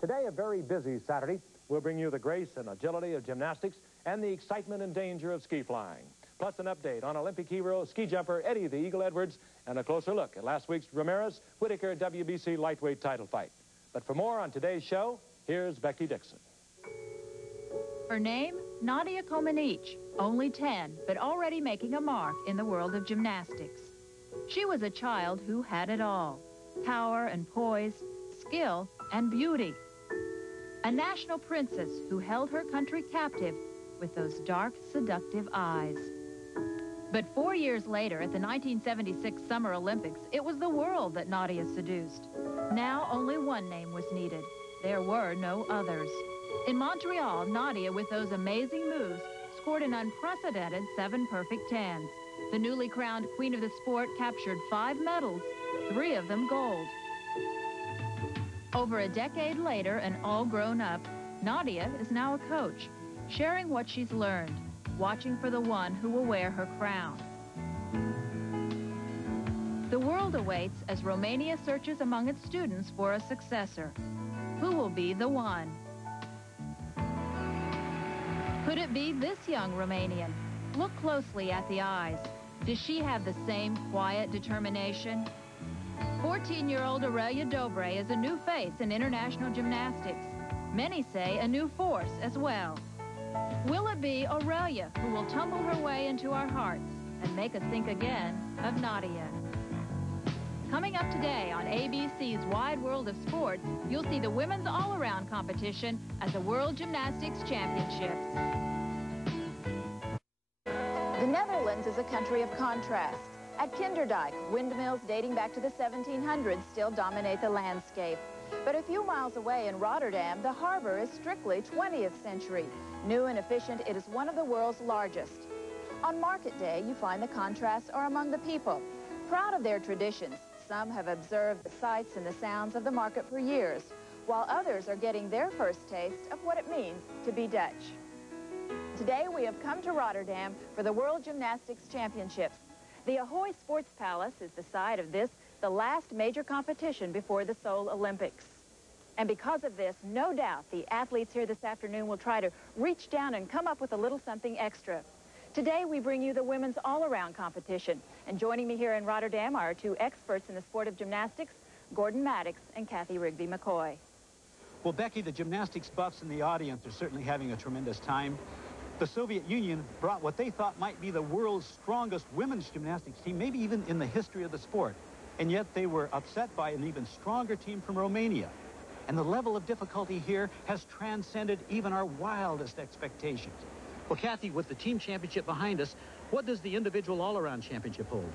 Today, a very busy Saturday. We'll bring you the grace and agility of gymnastics and the excitement and danger of ski flying. Plus an update on Olympic hero ski jumper Eddie the Eagle Edwards and a closer look at last week's Ramirez-Whitaker WBC lightweight title fight. But for more on today's show, here's Becky Dixon. Her name, Nadia Comaneci, only 10, but already making a mark in the world of gymnastics. She was a child who had it all: power and poise, skill and beauty. A national princess who held her country captive with those dark, seductive eyes. But 4 years later, at the 1976 Summer Olympics, it was the world that Nadia seduced. Now only one name was needed. There were no others. In Montreal, Nadia, with those amazing moves, scored an unprecedented 7 perfect tens. The newly crowned queen of the sport captured 5 medals, 3 of them gold. Over a decade later, and all grown up, Nadia is now a coach, sharing what she's learned, watching for the one who will wear her crown. The world awaits as Romania searches among its students for a successor. Who will be the one? Could it be this young Romanian? Look closely at the eyes. Does she have the same quiet determination? 14-year-old Aurelia Dobre is a new face in international gymnastics. Many say a new force as well. Will it be Aurelia who will tumble her way into our hearts and make us think again of Nadia? Coming up today on ABC's Wide World of Sports, you'll see the women's all-around competition at the World Gymnastics Championships. The Netherlands is a country of contrasts. At Kinderdijk, windmills dating back to the 1700s still dominate the landscape. But a few miles away in Rotterdam, the harbor is strictly 20th century. New and efficient, it is one of the world's largest. On market day, you find the contrasts are among the people. Proud of their traditions, some have observed the sights and the sounds of the market for years, while others are getting their first taste of what it means to be Dutch. Today, we have come to Rotterdam for the World Gymnastics Championships. The Ahoy Sports Palace is the site of this, the last major competition before the Seoul Olympics. And because of this, no doubt the athletes here this afternoon will try to reach down and come up with a little something extra. Today, we bring you the women's all-around competition. And joining me here in Rotterdam are 2 experts in the sport of gymnastics, Gordon Maddox and Kathy Rigby-McCoy. Well, Becky, the gymnastics buffs in the audience are certainly having a tremendous time. The Soviet Union brought what they thought might be the world's strongest women's gymnastics team, maybe even in the history of the sport. And yet they were upset by an even stronger team from Romania. And the level of difficulty here has transcended even our wildest expectations. Well, Kathy, with the team championship behind us, what does the individual all-around championship hold?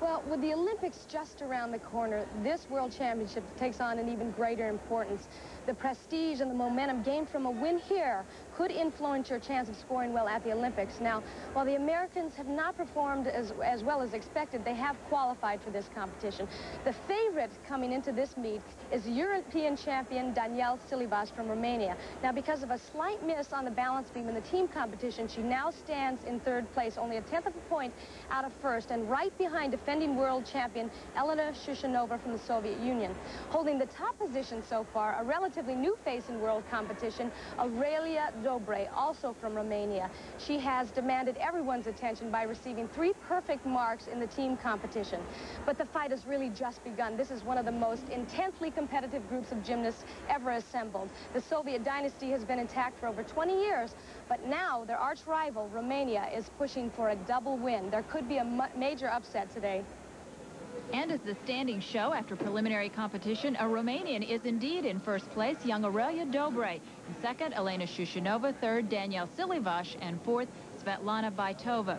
Well, with the Olympics just around the corner, this World Championship takes on an even greater importance. The prestige and the momentum gained from a win here could influence your chance of scoring well at the Olympics. Now, while the Americans have not performed as well as expected, they have qualified for this competition. The favorite coming into this meet is European champion Danielle Silivas from Romania. Now, because of a slight miss on the balance beam in the team competition, she now stands in 3rd place, only a 10th of a point out of 1st, and right behind defending world champion Elena Shushanova from the Soviet Union. Holding the top position so far, a relatively new face in world competition, Aurelia Dobre, also from Romania. She has demanded everyone's attention by receiving 3 perfect marks in the team competition. But the fight has really just begun. This is one of the most intensely competitive groups of gymnasts ever assembled. The Soviet dynasty has been intact for over 20 years, but now their arch rival, Romania, is pushing for a double win. There could be a major upset today. And as the standings show, after preliminary competition, a Romanian is indeed in 1st place, young Aurelia Dobre. In 2nd, Elena Shushanova. 3rd, Danielle Silivas. And 4th, Svetlana Baitova.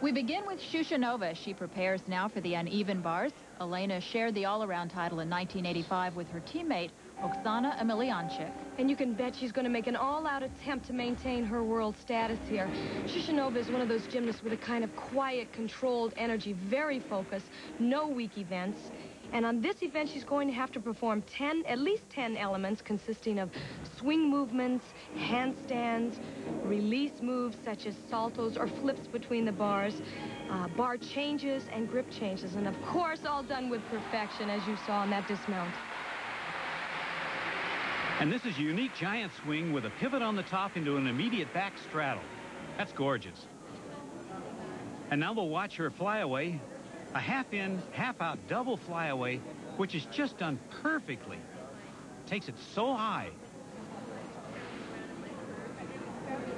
We begin with Shushanova. She prepares now for the uneven bars. Elena shared the all-around title in 1985 with her teammate, Oksana Emelianchik. And you can bet she's going to make an all-out attempt to maintain her world status here. Shushanova is one of those gymnasts with a kind of quiet, controlled energy, very focused, no weak events. And on this event, she's going to have to perform at least 10 elements consisting of swing movements, handstands, release moves such as saltos or flips between the bars, bar changes and grip changes. And of course, all done with perfection, as you saw in that dismount. And this is a unique giant swing with a pivot on the top into an immediate back straddle. That's gorgeous. And now we'll watch her flyaway, a half-in, half-out double flyaway, which is just done perfectly. Takes it so high.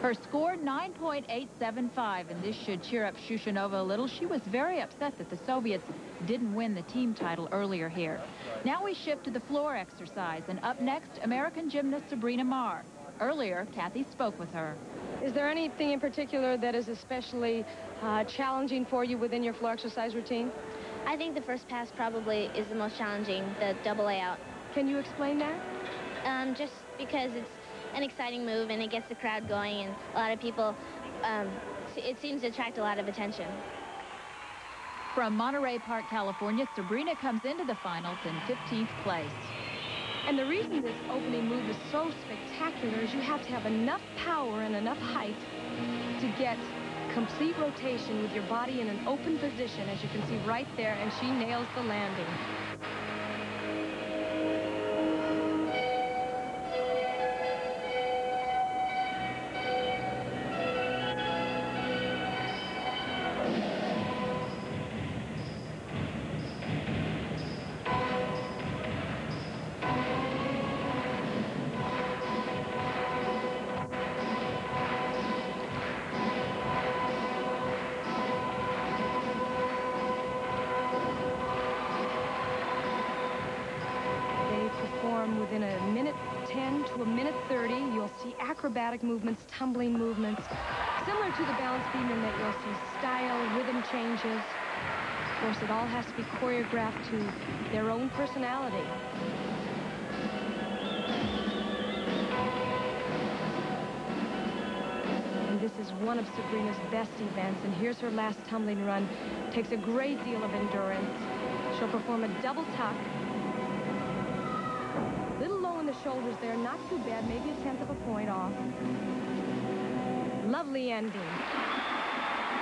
Her score, 9.875, and this should cheer up Shushanova a little. She was very upset that the Soviets didn't win the team title earlier here. Now we shift to the floor exercise, and up next, American gymnast Sabrina Marr. Earlier, Kathy spoke with her. Is there anything in particular that is especially challenging for you within your floor exercise routine? I think the first pass probably is the most challenging, the double layout. Can you explain that? Just because it's an exciting move and it gets the crowd going, and a lot of people, it seems to attract a lot of attention. From Monterey Park, California, Sabrina comes into the finals in 15th place. And the reason this opening move is so spectacular is you have to have enough power and enough height to get complete rotation with your body in an open position, as you can see right there, and she nails the landing. Within a minute 10 to a minute 30, you'll see acrobatic movements, tumbling movements, similar to the balance beam in that you'll see style, rhythm changes. Of course, it all has to be choreographed to their own personality. And this is one of Sabrina's best events, and here's her last tumbling run. Takes a great deal of endurance. She'll perform a double tuck. Little low in the shoulders there, not too bad, maybe 1/10 of a point off. Lovely ending.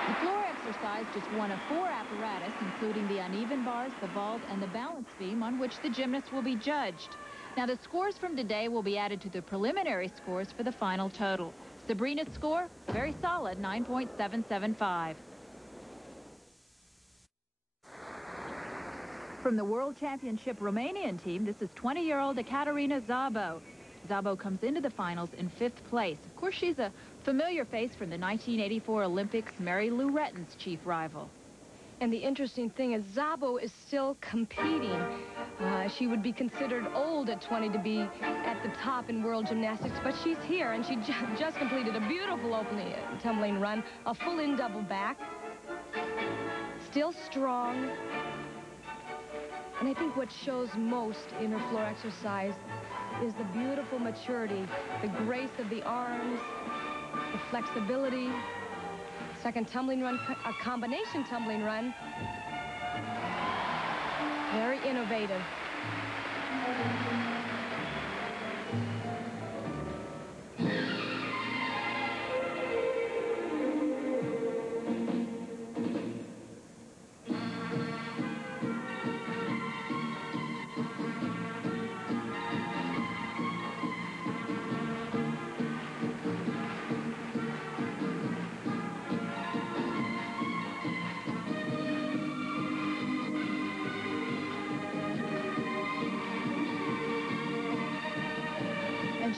The floor exercise, just one of 4 apparatus, including the uneven bars, the vault, and the balance beam, on which the gymnasts will be judged. Now, the scores from today will be added to the preliminary scores for the final total. Sabrina's score, very solid, 9.775. From the World Championship Romanian team, this is 20-year-old Ekaterina Szabo. Szabo comes into the finals in 5th place. Of course, she's a familiar face from the 1984 Olympics, Mary Lou Retton's chief rival. And the interesting thing is Szabo is still competing. She would be considered old at 20 to be at the top in world gymnastics, but she's here, and she just completed a beautiful opening tumbling run, a full-in double back. Still strong. And I think what shows most in her floor exercise is the beautiful maturity, the grace of the arms, the flexibility. Second tumbling run, a combination tumbling run. Very innovative.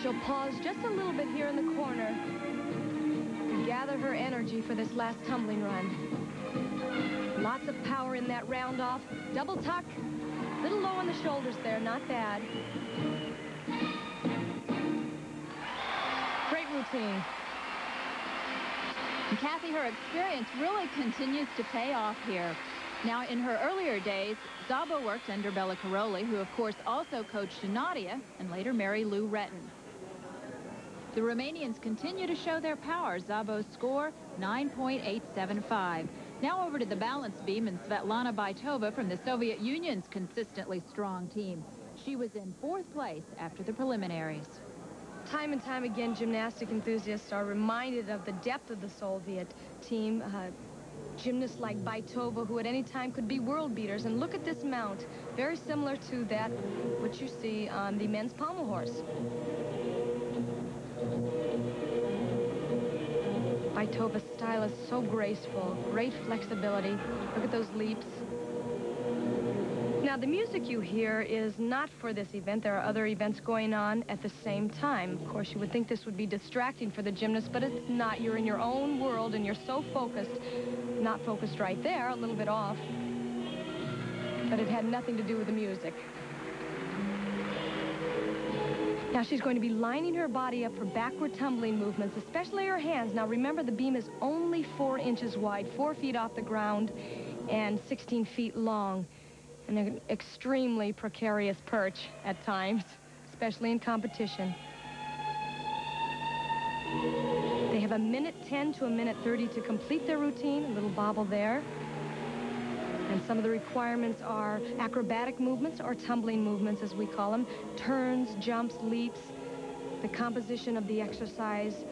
She'll pause just a little bit here in the corner to gather her energy for this last tumbling run. Lots of power in that round off. Double tuck. Little low on the shoulders there, not bad. Great routine. And Kathy, her experience really continues to pay off here. Now, in her earlier days, Szabo worked under Bella Caroli, who, of course, also coached Nadia and later Mary Lou Retton. The Romanians continue to show their power. Szabo's score, 9.875. Now over to the balance beam and Svetlana Baitova from the Soviet Union's consistently strong team. She was in 4th place after the preliminaries. Time and time again, gymnastic enthusiasts are reminded of the depth of the Soviet team. Gymnasts like Baitova, who at any time could be world beaters. And look at this mount, very similar to that which you see on the men's pommel horse. Baitova's style is so graceful, great flexibility. Look at those leaps. Now, the music you hear is not for this event. There are other events going on at the same time. Of course, you would think this would be distracting for the gymnasts, but it's not. You're in your own world, and you're so focused. Not focused right there, a little bit off. But it had nothing to do with the music. Now, she's going to be lining her body up for backward tumbling movements, especially her hands. Now, remember, the beam is only 4 inches wide, 4 feet off the ground, and 16 feet long. An extremely precarious perch at times, especially in competition. They have a minute 10 to a minute 30 to complete their routine, a little bobble there. And some of the requirements are acrobatic movements, or tumbling movements as we call them, turns, jumps, leaps. The composition of the exercise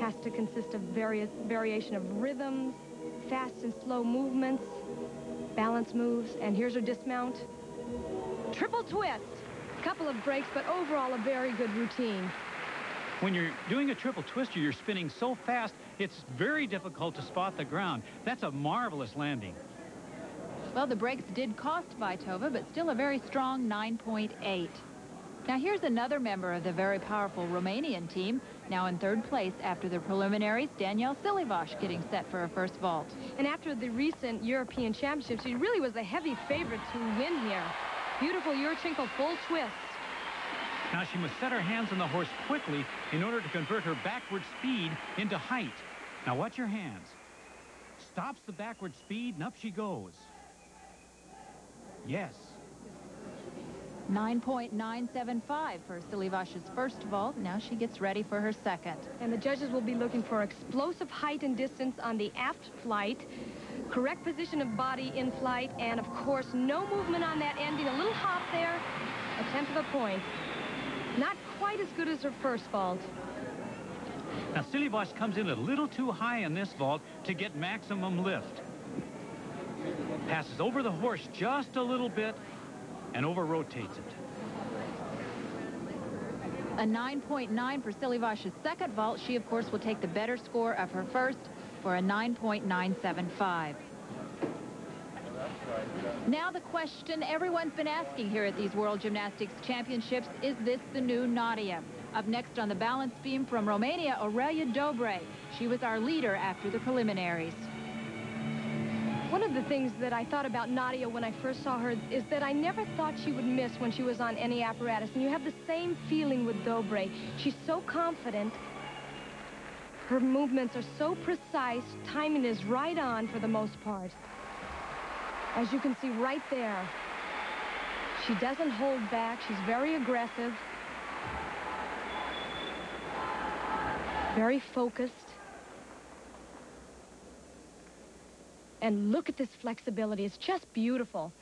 has to consist of variation of rhythms, fast and slow movements, balance moves, and here's her dismount. Triple twist. A couple of breaks, but overall a very good routine. When you're doing a triple twister, you're spinning so fast, it's very difficult to spot the ground. That's a marvelous landing. Well, the breaks did cost Baitova, but still a very strong 9.8. Now, here's another member of the very powerful Romanian team, now in 3rd place after the preliminaries, Danielle Silivash getting set for her first vault. And after the recent European Championships, she really was a heavy favorite to win here. Beautiful Yurchenko full twist. Now she must set her hands on the horse quickly in order to convert her backward speed into height. Now watch her hands. Stops the backward speed, and up she goes. Yes. 9.975 for Silivash's first vault. Now she gets ready for her second. And the judges will be looking for explosive height and distance on the aft flight, correct position of body in flight, and of course no movement on that ending. A little hop there, a tenth of a point. Not quite as good as her first vault. Now Silivash comes in a little too high in this vault to get maximum lift. Passes over the horse just a little bit and over-rotates it. A 9.9 for Silivash's second vault. She, of course, will take the better score of her first for a 9.975. Now the question everyone's been asking here at these World Gymnastics Championships, is this the new Nadia? Up next on the balance beam from Romania, Aurelia Dobre. She was our leader after the preliminaries. One of the things that I thought about Nadia when I first saw her is that I never thought she would miss when she was on any apparatus. And you have the same feeling with Dobre. She's so confident. Her movements are so precise. Timing is right on for the most part. As you can see right there, she doesn't hold back. She's very aggressive. Very focused. And look at this flexibility. It's just beautiful.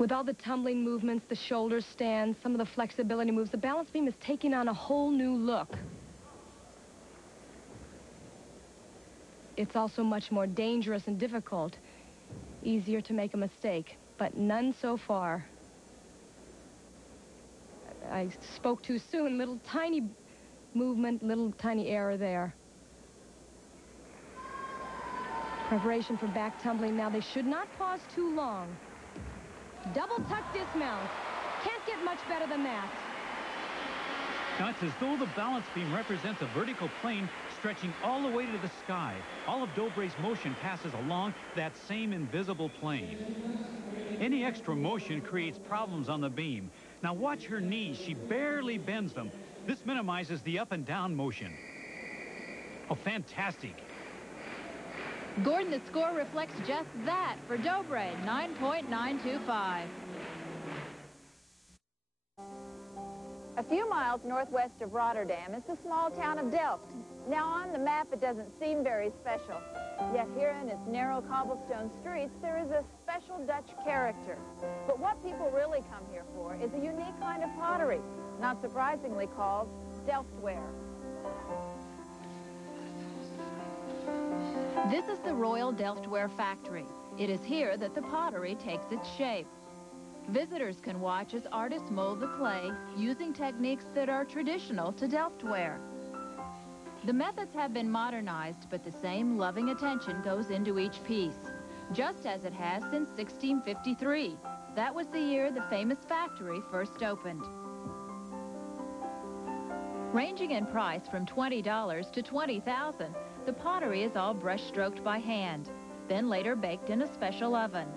With all the tumbling movements, the shoulder stands, some of the flexibility moves, the balance beam is taking on a whole new look. It's also much more dangerous and difficult. Easier to make a mistake, but none so far. I spoke too soon. Little tiny movement, little tiny error there. Preparation for back tumbling. Now they should not pause too long. Double tuck dismount. Can't get much better than that. Now it's as though the balance beam represents a vertical plane stretching all the way to the sky. All of Dobre's motion passes along that same invisible plane. Any extra motion creates problems on the beam. Now watch her knees. She barely bends them. This minimizes the up and down motion. Oh, fantastic. Gordon, the score reflects just that for Dobre, 9.925. A few miles northwest of Rotterdam is the small town of Delft. Now, on the map, it doesn't seem very special. Yet here in its narrow cobblestone streets, there is a special Dutch character. But what people really come here for is a unique kind of pottery, not surprisingly called Delftware. This is the Royal Delftware Factory. It is here that the pottery takes its shape. Visitors can watch as artists mold the clay using techniques that are traditional to Delftware. The methods have been modernized, but the same loving attention goes into each piece, just as it has since 1653. That was the year the famous factory first opened. Ranging in price from $20 to $20,000, the pottery is all brush-stroked by hand, then later baked in a special oven.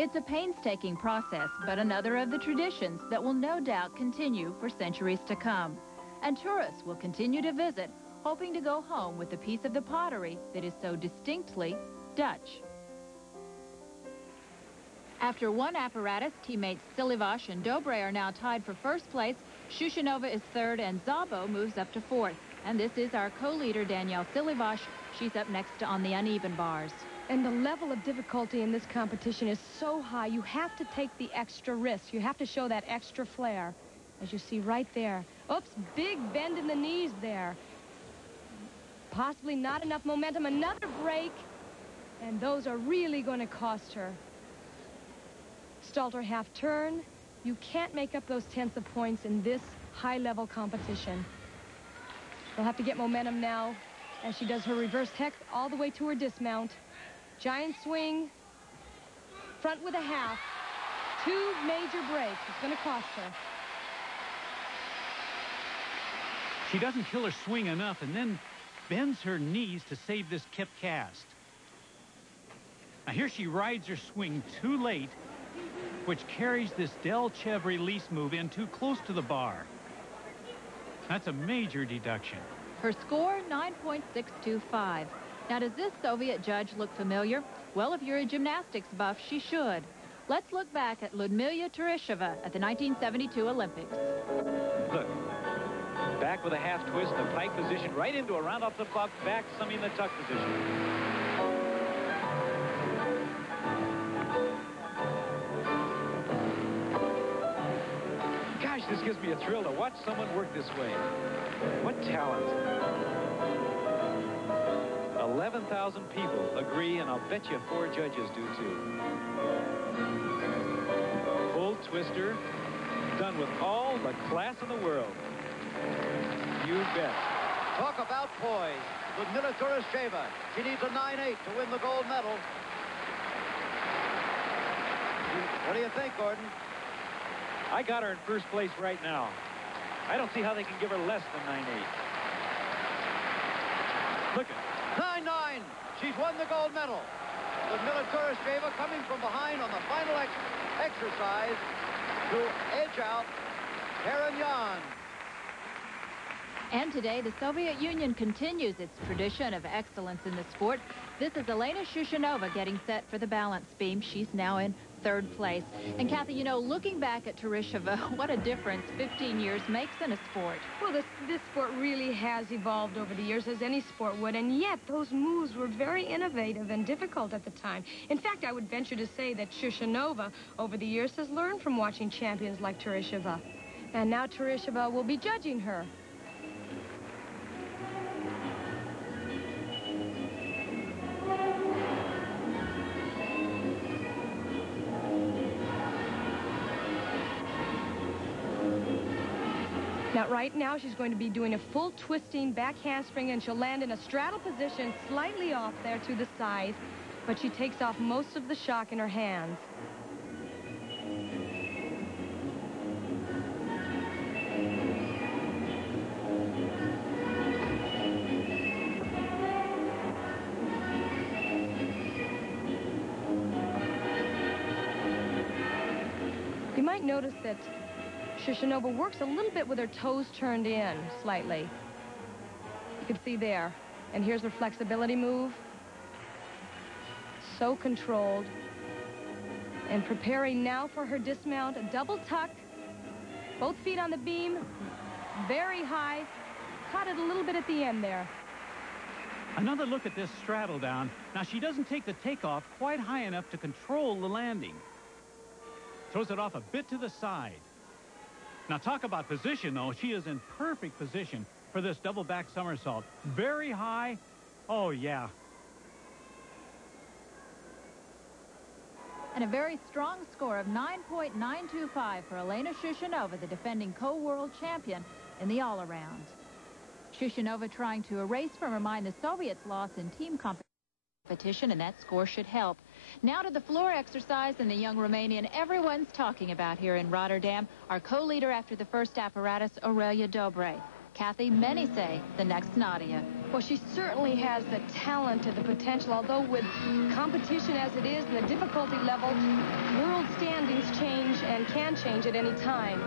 It's a painstaking process, but another of the traditions that will no doubt continue for centuries to come. And tourists will continue to visit, hoping to go home with a piece of the pottery that is so distinctly Dutch. After one apparatus, teammates Silivash and Dobre are now tied for first place. Shushanova is third, and Szabo moves up to fourth. And this is our co-leader, Danielle Silivash. She's up next on the uneven bars. And the level of difficulty in this competition is so high, you have to take the extra risk. You have to show that extra flair, as you see right there. Oops, big bend in the knees there. Possibly not enough momentum. Another break, and those are really going to cost her. Stalter half turn. You can't make up those tenths of points in this high-level competition. She'll have to get momentum now as she does her reverse hex all the way to her dismount. Giant swing, front with a half. Two major breaks. It's going to cost her. She doesn't kill her swing enough and then bends her knees to save this kip cast. Now here she rides her swing too late, which carries this Delchev release move in too close to the bar. That's a major deduction. Her score, 9.625. Now, does this Soviet judge look familiar? Well, if you're a gymnastics buff, she should. Let's look back at Ludmila Teresheva at the 1972 Olympics. Look, back with a half twist, the pike position right into a round off the buck, back some in the tuck position. Gosh, this gives me a thrill to watch someone work this way. What talent. 11,000 people agree, and I'll bet you 4 judges do too. Full twister, done with all the class in the world. You bet. Talk about poise. Ludmila Teresheva. She needs a 9.8 to win the gold medal. What do you think, Gordon? I got her in first place right now. I don't see how they can give her less than 9.8. Look at 9.9. She's won the gold medal. Ludmila Teresheva coming from behind on the final exercise to edge out Karen Yan. And today, the Soviet Union continues its tradition of excellence in the sport. This is Elena Shushanova getting set for the balance beam. She's now in third place. And Kathy, you know, looking back at Teresheva, what a difference 15 years makes in a sport. Well, this sport really has evolved over the years, as any sport would, and yet those moves were very innovative and difficult at the time. In fact, I would venture to say that Shushanova, over the years, has learned from watching champions like Teresheva. And now Teresheva will be judging her. Now, right now, she's going to be doing a full twisting back handspring, and she'll land in a straddle position slightly off there to the side, but she takes off most of the shock in her hands. You might notice that Shushanova works a little bit with her toes turned in slightly. You can see there. And here's her flexibility move. So controlled. And preparing now for her dismount, a double tuck, Both feet on the beam, very high. Caught it a little bit at the end there. Another look at this straddle down. Now, she doesn't take the takeoff quite high enough to control the landing. Throws it off a bit to the side. Now, talk about position, though. She is in perfect position for this double back somersault. Very high. Oh, yeah. And a very strong score of 9.925 for Elena Shushanova, the defending co-world champion in the all-around. Shushanova trying to erase from her mind the Soviets' loss in team competition, and that score should help. Now to the floor exercise and the young Romanian everyone's talking about here in Rotterdam, our co-leader after the first apparatus, Aurelia Dobre. Kathy, many say the next Nadia. Well, she certainly has the talent and the potential, although with competition as it is and the difficulty level, world standings change and can change at any time.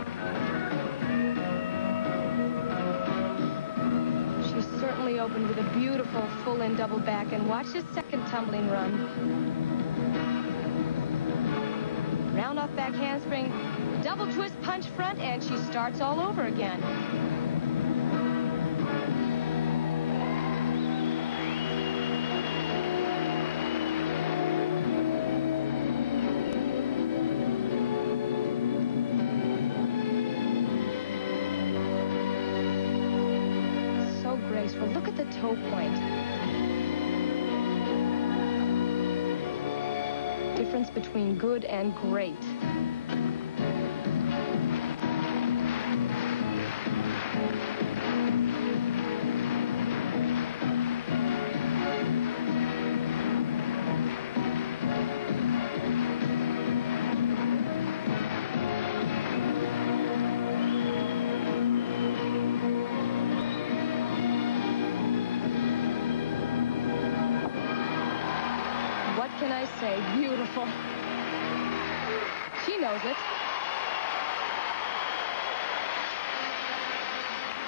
She's certainly opened with a beautiful full-in double back, and watch this second tumbling run. Round off back handspring, double twist punch front, and she starts all over again. Look at the toe point. Difference between good and great. Can I say, beautiful. She knows it.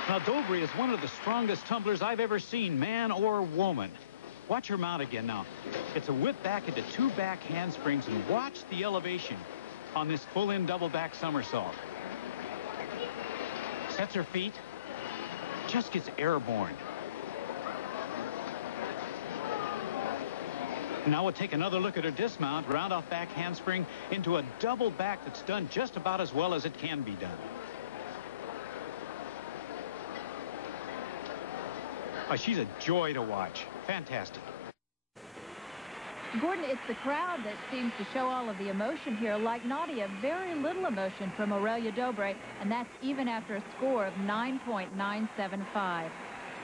Now, Dobre is one of the strongest tumblers I've ever seen, man or woman. Watch her mount again now. It's a whip back into two back handsprings, and watch the elevation on this full-in double back somersault. Sets her feet, just gets airborne. Now we'll take another look at her dismount, round off back handspring into a double back that's done just about as well as it can be done. Oh, she's a joy to watch. Fantastic. Gordon, it's the crowd that seems to show all of the emotion here. Like Nadia, very little emotion from Aurelia Dobre, and that's even after a score of 9.975.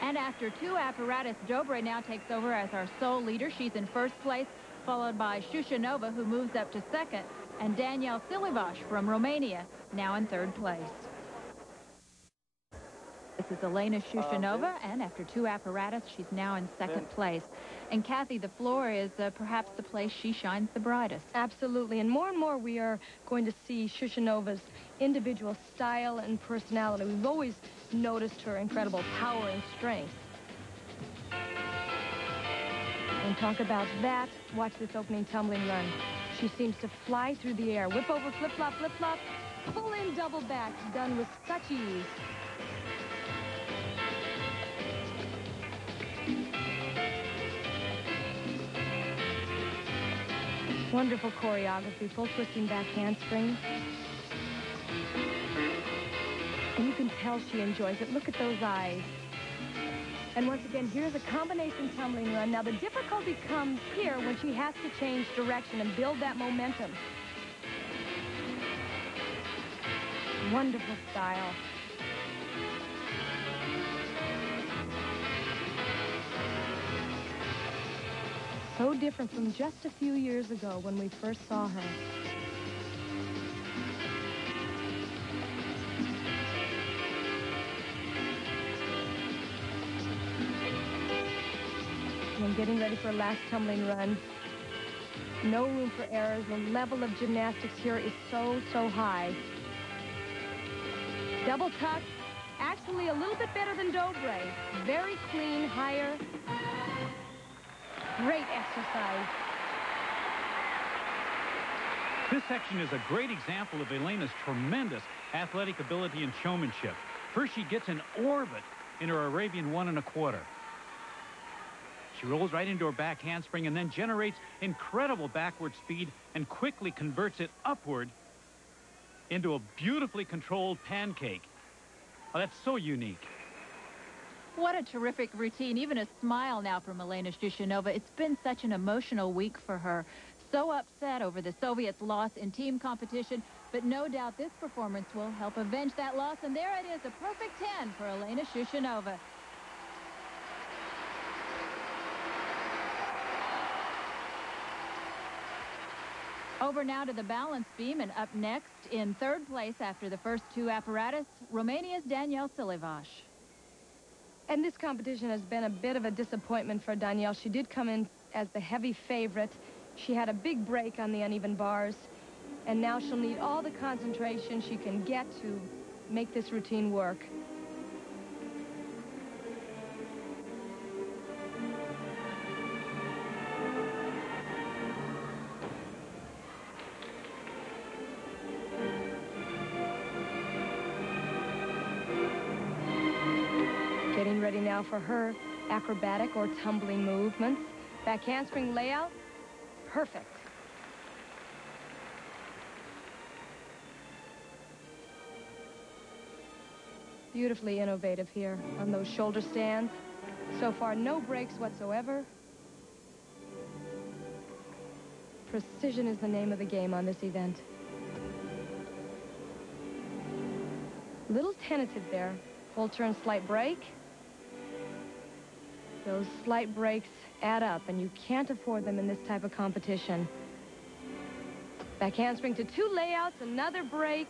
And after two apparatus, Dobre now takes over as our sole leader. She's in first place, followed by Shushanova, who moves up to second, and Danielle Silivash from Romania, now in third place. This is Elena Shushanova, and after two apparatus, she's now in second place. And Kathy, the floor is perhaps the place she shines the brightest. Absolutely, and more we are going to see Shushanova's individual style and personality. We've always noticed her incredible power and strength. And talk about that, watch this opening tumbling run. She seems to fly through the air. Whip over, flip-flop, flip-flop, full-in double back, done with such ease. Wonderful choreography, full twisting back handspring. And you can tell she enjoys it. Look at those eyes. And once again, here's a combination tumbling run. Now, the difficulty comes here when she has to change direction and build that momentum. Wonderful style. So different from just a few years ago when we first saw her. And getting ready for a last tumbling run. No room for errors. The level of gymnastics here is so high. Double tuck, actually a little bit better than Dobre. Very clean, higher. Great exercise. This section is a great example of Elena's tremendous athletic ability and showmanship. First, she gets an orbit in her Arabian 1 1/4. She rolls right into her back handspring and then generates incredible backward speed and quickly converts it upward into a beautifully controlled pancake. Oh, that's so unique. What a terrific routine. Even a smile now from Elena Shushanova. It's been such an emotional week for her. So upset over the Soviets' loss in team competition, but no doubt this performance will help avenge that loss. And there it is, a perfect 10 for Elena Shushanova. Over now to the balance beam, and up next, in third place after the first two apparatus, Romania's Danielle Silivash. And this competition has been a bit of a disappointment for Danielle. She did come in as the heavy favorite. She had a big break on the uneven bars, and now she'll need all the concentration she can get to make this routine work. Getting ready now for her acrobatic or tumbling movements. Back handspring layout, perfect. Beautifully innovative here on those shoulder stands. So far, no breaks whatsoever. Precision is the name of the game on this event. Little tentative there. Full turn, slight break. Those slight breaks add up, and you can't afford them in this type of competition. Back handspring to two layouts, another break.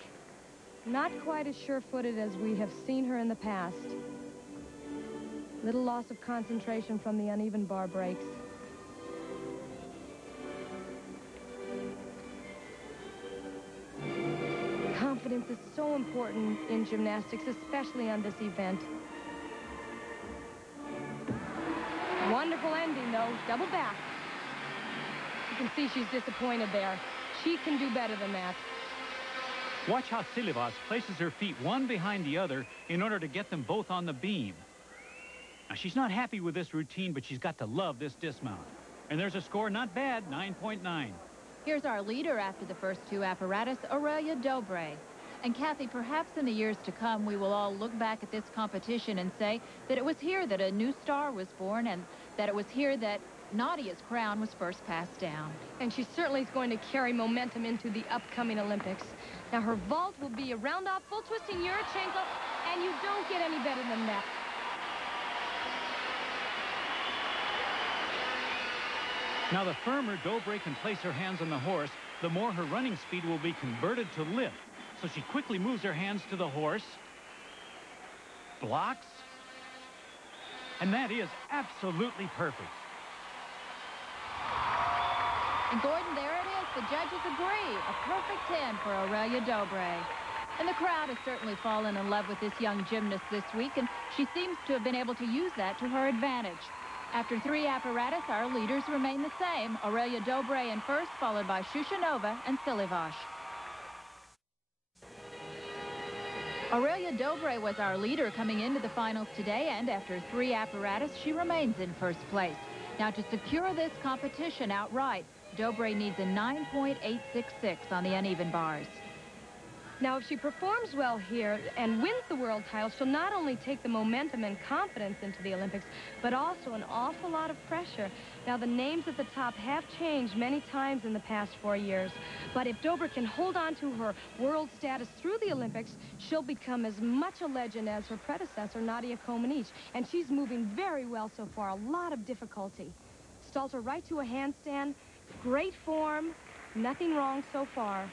Not quite as sure-footed as we have seen her in the past. Little loss of concentration from the uneven bar breaks. Confidence is so important in gymnastics, especially on this event. Wonderful ending, though. Double back. You can see she's disappointed there. She can do better than that. Watch how Silivash places her feet one behind the other in order to get them both on the beam. Now, she's not happy with this routine, but she's got to love this dismount. And there's a score, not bad, 9.9. Here's our leader after the first two apparatus, Aurelia Dobre. And Kathy, perhaps in the years to come, we will all look back at this competition and say that it was here that a new star was born, and that it was here that Nadia's crown was first passed down. And she certainly is going to carry momentum into the upcoming Olympics. Now, her vault will be a round-off, full twisting Yurchenko, and you don't get any better than that. Now, the firmer Dobre can place her hands on the horse, the more her running speed will be converted to lift. So she quickly moves her hands to the horse, blocks, and that is absolutely perfect. And Gordon, there it is. The judges agree. A perfect 10 for Aurelia Dobre. And the crowd has certainly fallen in love with this young gymnast this week, and she seems to have been able to use that to her advantage. After three apparatus, our leaders remain the same. Aurelia Dobre in first, followed by Shushanova and Silivash. Aurelia Dobre was our leader coming into the finals today, and after three apparatus, she remains in first place. Now, to secure this competition outright, Dobre needs a 9.866 on the uneven bars. Now, if she performs well here and wins the world title, she'll not only take the momentum and confidence into the Olympics, but also an awful lot of pressure. Now, the names at the top have changed many times in the past 4 years. But if Dobre can hold on to her world status through the Olympics, she'll become as much a legend as her predecessor, Nadia Comaneci. And she's moving very well so far. A lot of difficulty. Stalter right to a handstand. Great form. Nothing wrong so far.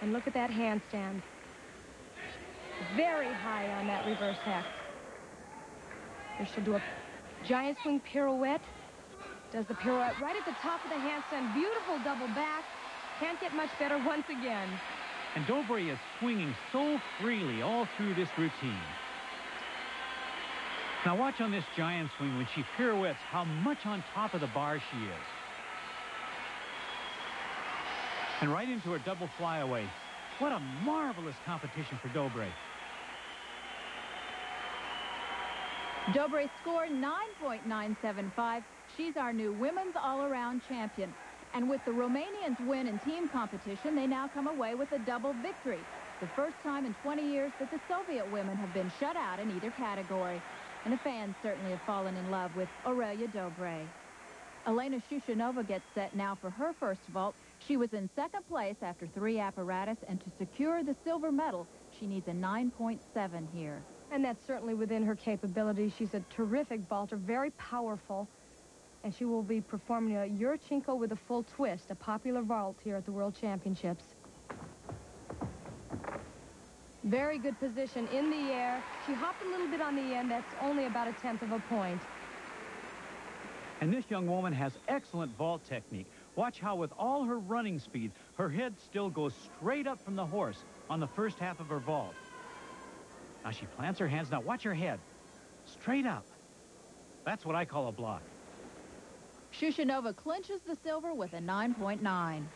And look at that handstand. Very high on that reverse hex. Here she'll do a giant swing pirouette. Does the pirouette right at the top of the handstand. Beautiful double back. Can't get much better once again. And Dobre is swinging so freely all through this routine. Now watch on this giant swing when she pirouettes how much on top of the bar she is. And right into her double flyaway. What a marvelous competition for Dobre. Dobre scored 9.975. She's our new women's all-around champion. And with the Romanians' win in team competition, they now come away with a double victory. The first time in 20 years that the Soviet women have been shut out in either category. And the fans certainly have fallen in love with Aurelia Dobre. Elena Shushanova gets set now for her first vault. She was in second place after 3 apparatus, and to secure the silver medal, she needs a 9.7 here. And that's certainly within her capability. She's a terrific vaulter, very powerful. And she will be performing a Yurchenko with a full twist, a popular vault here at the World Championships. Very good position in the air. She hopped a little bit on the end. That's only about 1/10 of a point. And this young woman has excellent vault technique. Watch how with all her running speed, her head still goes straight up from the horse on the first half of her vault. Now she plants her hands. Now watch her head. Straight up. That's what I call a block. Shushanova clinches the silver with a 9.9.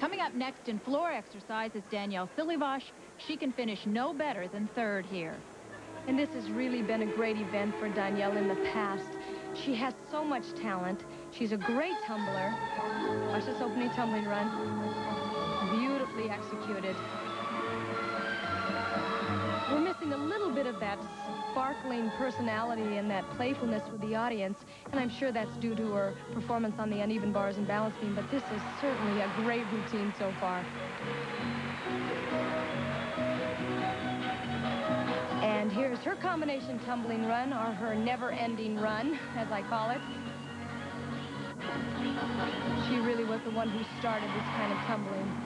Coming up next in floor exercise is Danielle Silivash. She can finish no better than third here. And this has really been a great event for Danielle in the past. She has so much talent. She's a great tumbler. Watch this opening tumbling run. Beautifully executed. We're missing a little bit of that sparkling personality and that playfulness with the audience, and I'm sure that's due to her performance on the uneven bars and balance beam, but this is certainly a great routine so far. And here's her combination tumbling run, or her never-ending run, as I call it. She really was the one who started this kind of tumbling.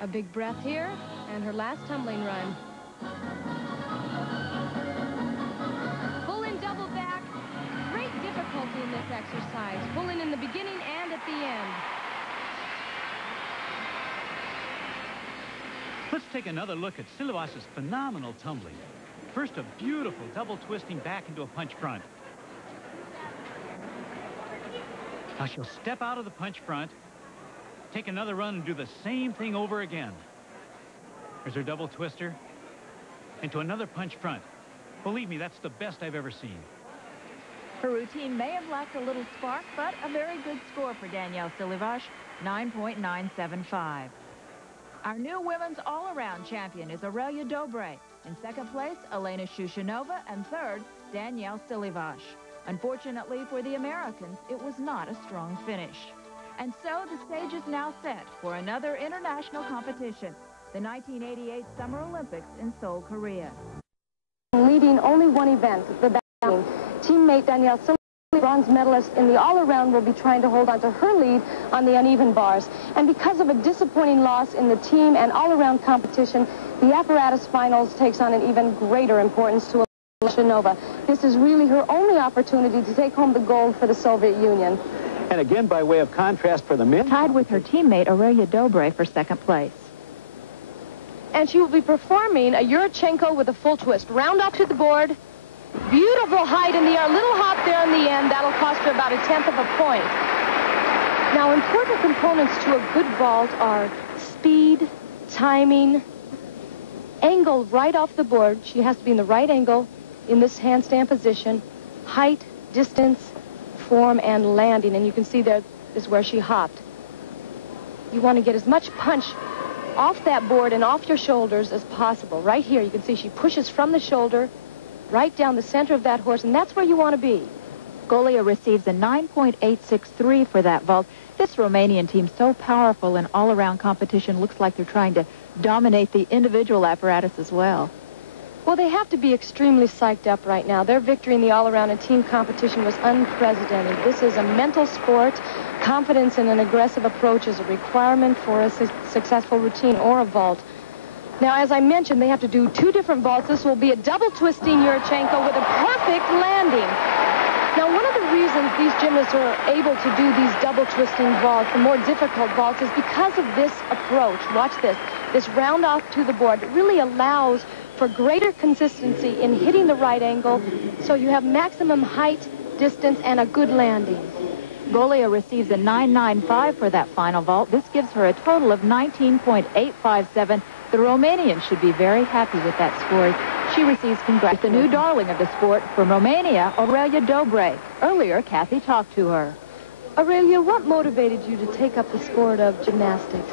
A big breath here, and her last tumbling run. Pull in double back. Great difficulty in this exercise. Pull in the beginning and at the end. Let's take another look at Silivash's phenomenal tumbling. First, a beautiful double twisting back into a punch front. Now she'll step out of the punch front, take another run and do the same thing over again. There's her double twister into another punch front. Believe me, that's the best I've ever seen. Her routine may have lacked a little spark, but a very good score for Danielle Silivash, 9.975. Our new women's all-around champion is Aurelia Dobre. In second place, Elena Shushanova, and third, Danielle Silivash. Unfortunately for the Americans, it was not a strong finish. And so the stage is now set for another international competition, the 1988 Summer Olympics in Seoul, Korea. Leading only one event, the bowling. Teammate Danielle Silivash, bronze medalist in the all-around, will be trying to hold on to her lead on the uneven bars. And because of a disappointing loss in the team and all-around competition, the apparatus finals takes on an even greater importance to Shushanova. This is really her only opportunity to take home the gold for the Soviet Union. And again, by way of contrast for the men, Tied with her teammate Aurelia Dobre for second place. And she will be performing a Yurchenko with a full twist. Round off to the board. Beautiful height in the air. Little hop there in the end. That'll cost her about 1/10 of a point. Now, important components to a good vault are speed, timing, angle right off the board. She has to be in the right angle in this handstand position. Height, distance, form, and landing. And you can see there is where she hopped. You want to get as much punch off that board and off your shoulders as possible. Right here, you can see she pushes from the shoulder right down the center of that horse, and that's where you want to be. Golia receives a 9.863 for that vault. This Romanian team, so powerful in all-around competition, looks like they're trying to dominate the individual apparatus as well. Well, they have to be extremely psyched up right now. Their victory in the all-around and team competition was unprecedented. This is a mental sport. Confidence in an aggressive approach is a requirement for a successful routine or a vault. Now, as I mentioned, they have to do 2 different vaults. This will be a double twisting Yurchenko with a perfect landing. Now, one of the reasons these gymnasts are able to do these double twisting vaults, the more difficult vaults, is because of this approach. Watch this. This round off to the board really allows for greater consistency in hitting the right angle, so you have maximum height, distance, and a good landing. Golia receives a 9.95 for that final vault. This gives her a total of 19.857. The Romanian should be very happy with that score. She receives congrats. The new darling of the sport from Romania, Aurelia Dobre. Earlier, Kathy talked to her. Aurelia, what motivated you to take up the sport of gymnastics?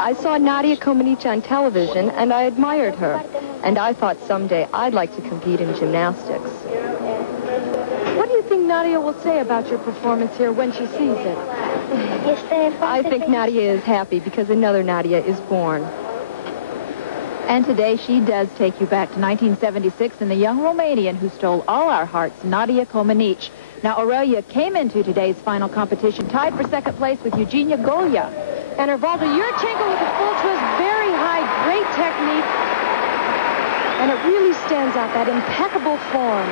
I saw Nadia Comaneci on television, and I admired her. And I thought someday I'd like to compete in gymnastics. What do you think Nadia will say about your performance here when she sees it? I think Nadia is happy because another Nadia is born. And today she does take you back to 1976 and the young Romanian who stole all our hearts, Nadia Comaneci. Now, Aurelia came into today's final competition tied for second place with Eugenia Golia. And her vault, Yurchenko with a full twist, very high, great technique. And it really stands out, that impeccable form.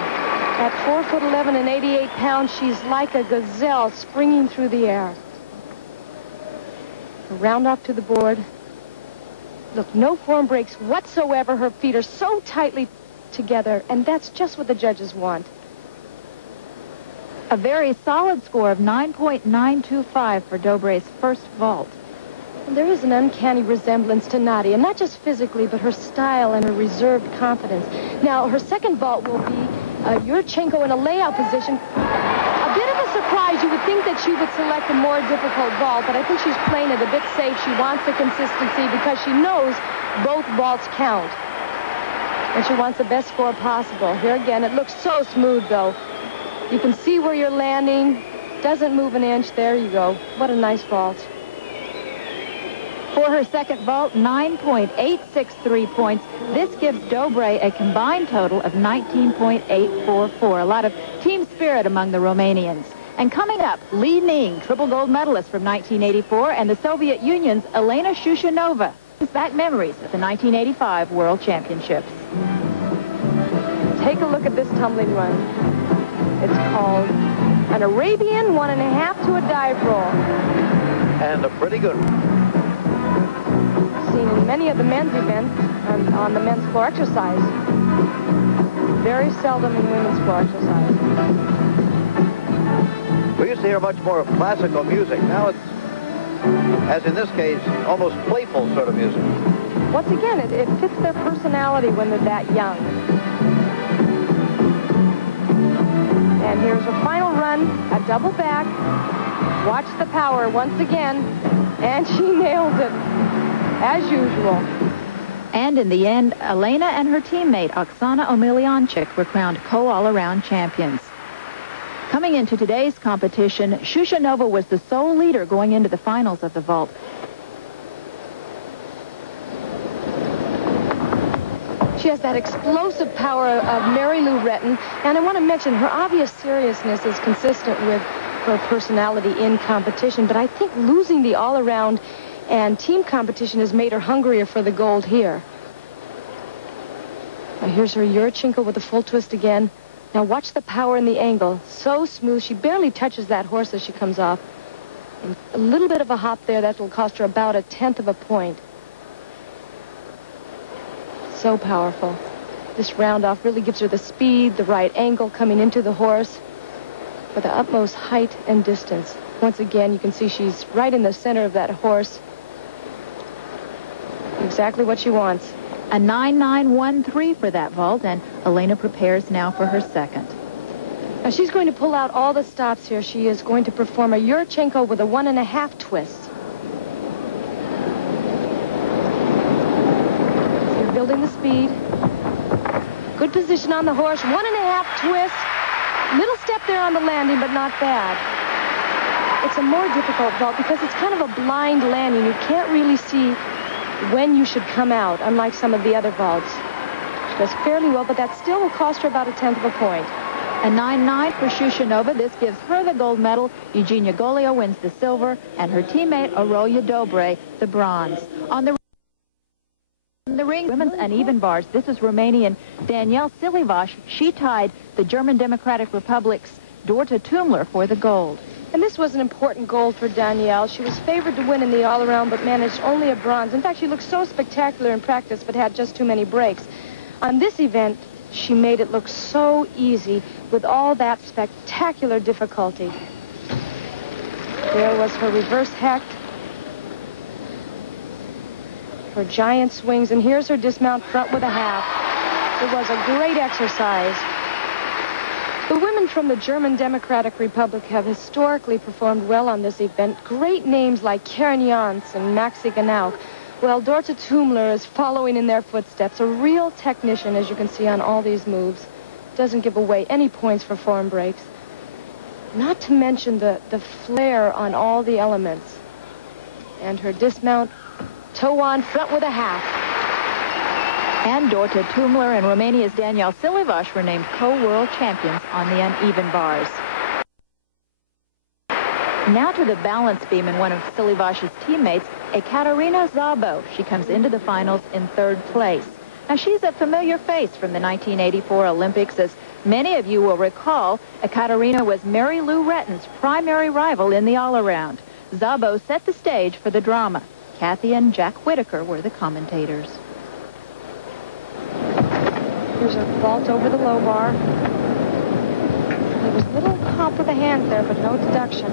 At 4'11" and 88 pounds, she's like a gazelle springing through the air. Round off to the board. Look, no form breaks whatsoever. Her feet are so tightly together, and that's just what the judges want. A very solid score of 9.925 for Dobre's first vault. There is an uncanny resemblance to Nadia, not just physically, but her style and her reserved confidence. Now, her second vault will be Yurchenko in a layout position. A bit of a surprise. You would think that she would select a more difficult vault, but I think she's playing it a bit safe. She wants the consistency because she knows both vaults count. And she wants the best score possible. Here again, it looks so smooth, though. You can see where you're landing. Doesn't move an inch. There you go. What a nice vault. For her second vault, 9.863 points. This gives Dobre a combined total of 19.844. A lot of team spirit among the Romanians. And coming up, Li Ning, triple gold medalist from 1984, and the Soviet Union's Elena Shushanova. Back memories of the 1985 World Championships. Take a look at this tumbling run. It's called an Arabian 1.5 to a dive roll. And a pretty good one. Seen in many of the men's events on the men's floor exercise. Very seldom in women's floor exercise. We used to hear much more of classical music. Now it's, as in this case, almost playful sort of music. Once again, it fits their personality when they're that young. And here's her final run, a double back. Watch the power once again. And she nailed it, as usual. And in the end, Elena and her teammate, Oksana Omelianchik, were crowned co-all-around champions. Coming into today's competition, Shushanova was the sole leader going into the finals of the vault. She has that explosive power of Mary Lou Retton, and I want to mention her obvious seriousness is consistent with her personality in competition, but I think losing the all-around and team competition has made her hungrier for the gold here. Now here's her Yurchenko with a full twist again. Now watch the power in the angle. So smooth. She barely touches that horse as she comes off. And a little bit of a hop there, that will cost her about 1/10 of a point. So powerful. This round off really gives her the speed, the right angle coming into the horse for the utmost height and distance. Once again, you can see she's right in the center of that horse. Exactly what she wants. A 9.913 for that vault, and Elena prepares now for her second. Now she's going to pull out all the stops here. She is going to perform a Yurchenko with a 1.5 twist. So you're building the speed. Good position on the horse. 1.5 twist. Little step there on the landing, but not bad. It's a more difficult vault because it's kind of a blind landing. You can't really see when you should come out, unlike some of the other vaults. She does fairly well, but that still will cost her about 1/10 of a point. A 9.9 for Shushanova. This gives her the gold medal. Eugenia Golio wins the silver, and her teammate Aurelia Dobre the bronze. On the ring, women's uneven bars, this is Romanian Danielle Silivash. She tied the German Democratic Republic's Dorta Tumler for the gold. And this was an important gold for Danielle. She was favored to win in the all-around, but managed only a bronze. In fact, she looked so spectacular in practice, but had just too many breaks. On this event, she made it look so easy with all that spectacular difficulty. There was her reverse hecht, her giant swings, and here's her dismount front with a half. It was a great exercise. The women from the German Democratic Republic have historically performed well on this event. Great names like Karen Jans and Maxi Ganauk. Well, Dorta Tumler is following in their footsteps. A real technician, as you can see on all these moves. Doesn't give away any points for form breaks. Not to mention the flair on all the elements. And her dismount, toe on, front with a half. And Dorta Tumler and Romania's Danielle Silivash were named co-world champions on the uneven bars. Now to the balance beam, and one of Silivash's teammates, Ekaterina Szabo. She comes into the finals in third place. Now, she's a familiar face from the 1984 Olympics. As many of you will recall, Ekaterina was Mary Lou Retton's primary rival in the all-around. Szabo set the stage for the drama. Kathy and Jack Whitaker were the commentators. Here's a vault over the low bar. There was a little hop with the hands there, but no deduction.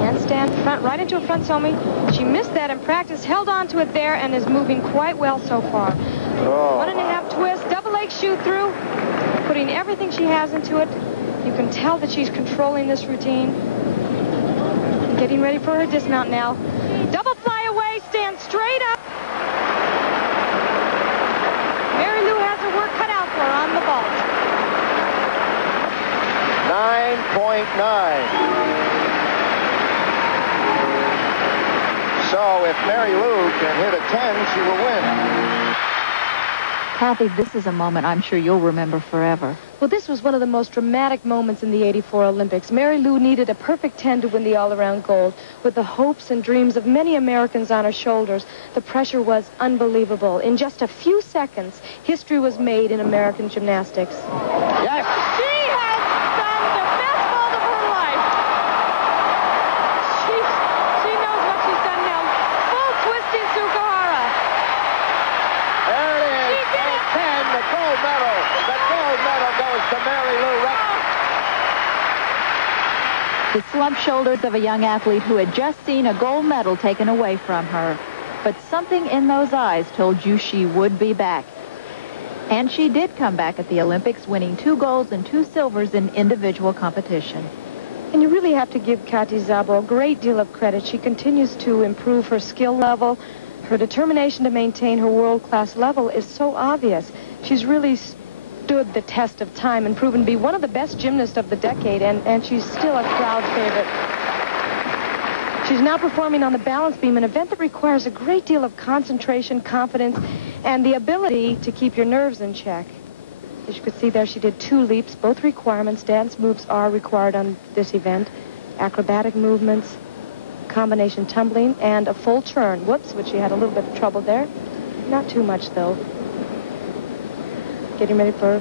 Handstand front, right into a front somi. She missed that in practice, held on to it there, and is moving quite well so far. Oh. 1.5 twist, double leg shoot through, putting everything she has into it. You can tell that she's controlling this routine. Getting ready for her dismount now. Double fly away, stand straight up. Mary Lou has her work cut out for her on the vault. 9.9. So if Mary Lou can hit a 10, she will win. Kathy, this is a moment I'm sure you'll remember forever. Well, this was one of the most dramatic moments in the '84 Olympics. Mary Lou needed a perfect 10 to win the all-around gold. With the hopes and dreams of many Americans on her shoulders, the pressure was unbelievable. In just a few seconds, history was made in American gymnastics. Yes! She has done the best vault of her life. She knows what she's done now. Full twisting Sugahara. There it is. She did it. 10, the gold medal. The gold medal goes to Mary Lou Retton. The slumped shoulders of a young athlete who had just seen a gold medal taken away from her. But something in those eyes told you she would be back. And she did come back at the Olympics, winning 2 golds and 2 silvers in individual competition. And you really have to give Kati Szabo a great deal of credit. She continues to improve her skill level. Her determination to maintain her world-class level is so obvious. She's really stood the test of time and proven to be one of the best gymnasts of the decade, and she's still a crowd favorite. She's now performing on the balance beam, an event that requires a great deal of concentration, confidence, and the ability to keep your nerves in check. As you could see there, she did 2 leaps, both requirements. Dance moves are required on this event. Acrobatic movements, combination tumbling, and a full turn. Whoops, which she had a little bit of trouble there. Not too much, though. Getting ready for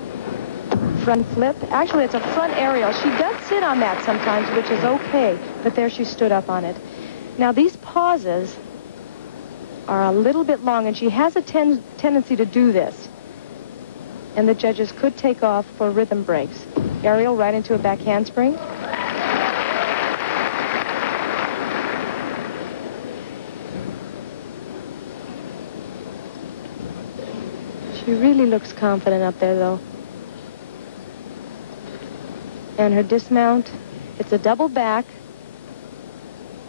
front flip. Actually, it's a front aerial. She does sit on that sometimes, which is okay, but there she stood up on it. Now, these pauses are a little bit long, and she has a tendency to do this. And the judges could take off for rhythm breaks. Aerial right into a back handspring. She really looks confident up there, though. And her dismount, it's a double back.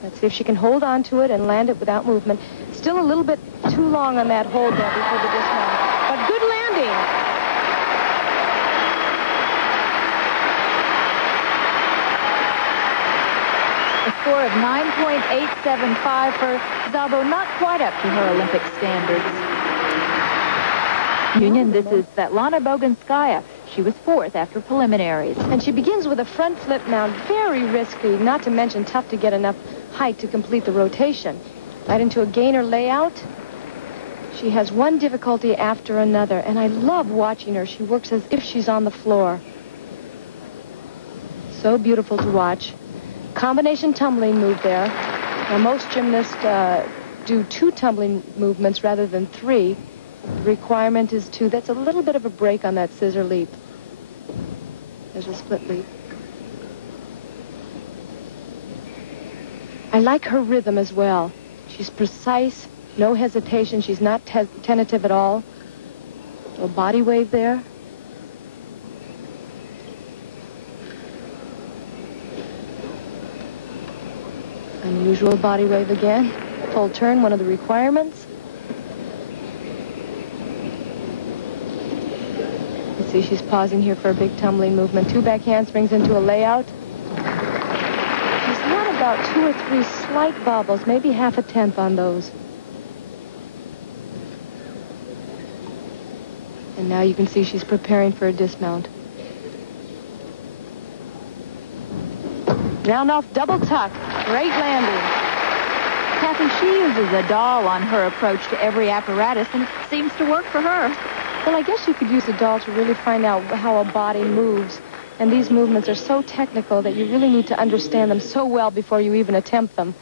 Let's see if she can hold on to it and land it without movement. Still a little bit too long on that hold there before the dismount. But good landing. A score of 9.875 for Szabo, not quite up to her Olympic standards. Union, this is Svetlana Boganskaya. She was 4th after preliminaries. And she begins with a front flip mount, very risky, not to mention tough to get enough height to complete the rotation. Right into a gainer layout. She has one difficulty after another, and I love watching her. She works as if she's on the floor. So beautiful to watch. Combination tumbling move there. Now, most gymnasts do 2 tumbling movements rather than 3. The requirement is 2. That's a little bit of a break on that scissor leap. There's a split leap. I like her rhythm as well. She's precise, no hesitation. She's not tentative at all. A little body wave there. Unusual body wave again. Full turn, one of the requirements. You see she's pausing here for a big tumbling movement. 2 back handsprings into a layout. She's not about 2 or 3 slight bobbles, maybe half a tenth on those. And now you can see she's preparing for a dismount. Round off double tuck. Great landing. Kathy, she uses a doll on her approach to every apparatus, and it seems to work for her. Well, I guess you could use a doll to really find out how a body moves. And these movements are so technical that you really need to understand them so well before you even attempt them.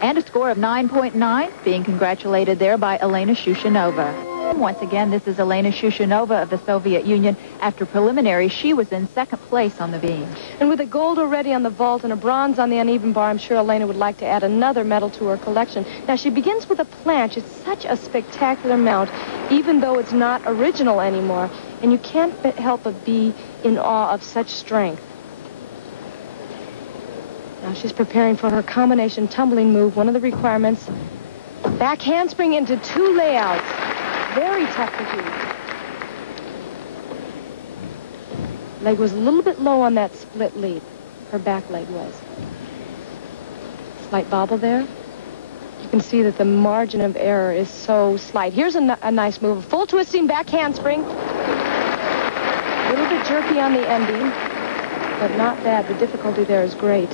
And a score of 9.9, being congratulated there by Elena Shushanova. Once again, this is Elena Shushanova of the Soviet Union. After preliminaries, she was in 2nd place on the beam. And with a gold already on the vault and a bronze on the uneven bar, I'm sure Elena would like to add another medal to her collection. Now, she begins with a planche. It's such a spectacular mount, even though it's not original anymore. And you can't help but be in awe of such strength. Now she's preparing for her combination tumbling move, one of the requirements. Back handspring into 2 layouts. Very tough to do. Leg was a little bit low on that split leap. Her back leg was. Slight bobble there. You can see that the margin of error is so slight. Here's a nice move. Full twisting back handspring. A little bit jerky on the ending, but not bad. The difficulty there is great.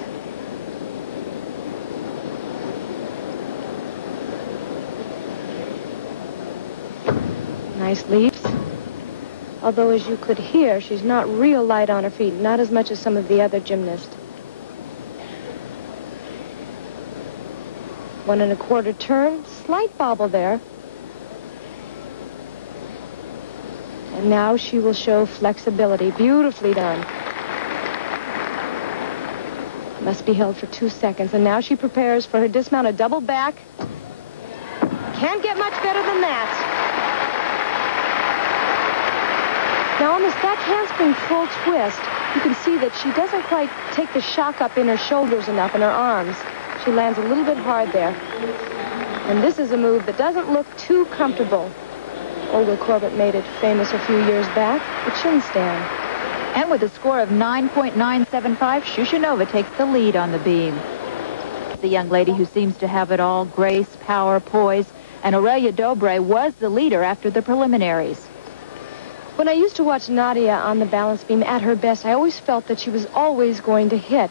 Nice leaps. Although, as you could hear, she's not real light on her feet, not as much as some of the other gymnasts. 1 1/4 turn, slight bobble there. And now she will show flexibility. Beautifully done. Must be held for 2 seconds. And now she prepares for her dismount, a double back. Can't get much better than that. Now on this back handspring full twist, you can see that she doesn't quite take the shock up in her shoulders enough, in her arms. She lands a little bit hard there. And this is a move that doesn't look too comfortable. Olga Corbett made it famous a few years back, the chin stand. And with a score of 9.975, Shushanova takes the lead on the beam. The young lady who seems to have it all, grace, power, poise, and Aurelia Dobre was the leader after the preliminaries. When I used to watch Nadia on the balance beam at her best, I always felt that she was always going to hit.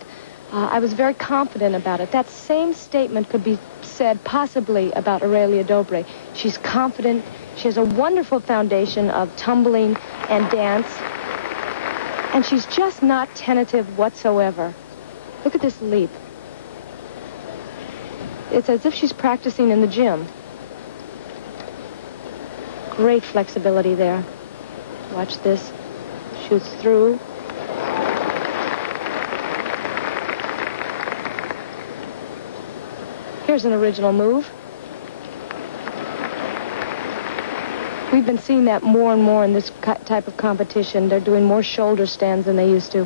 I was very confident about it. That same statement could be said possibly about Aurelia Dobre. She's confident. She has a wonderful foundation of tumbling and dance. And she's just not tentative whatsoever. Look at this leap. It's as if she's practicing in the gym. Great flexibility there. Watch this. Shoots through. Here's an original move. We've been seeing that more and more in this type of competition. They're doing more shoulder stands than they used to.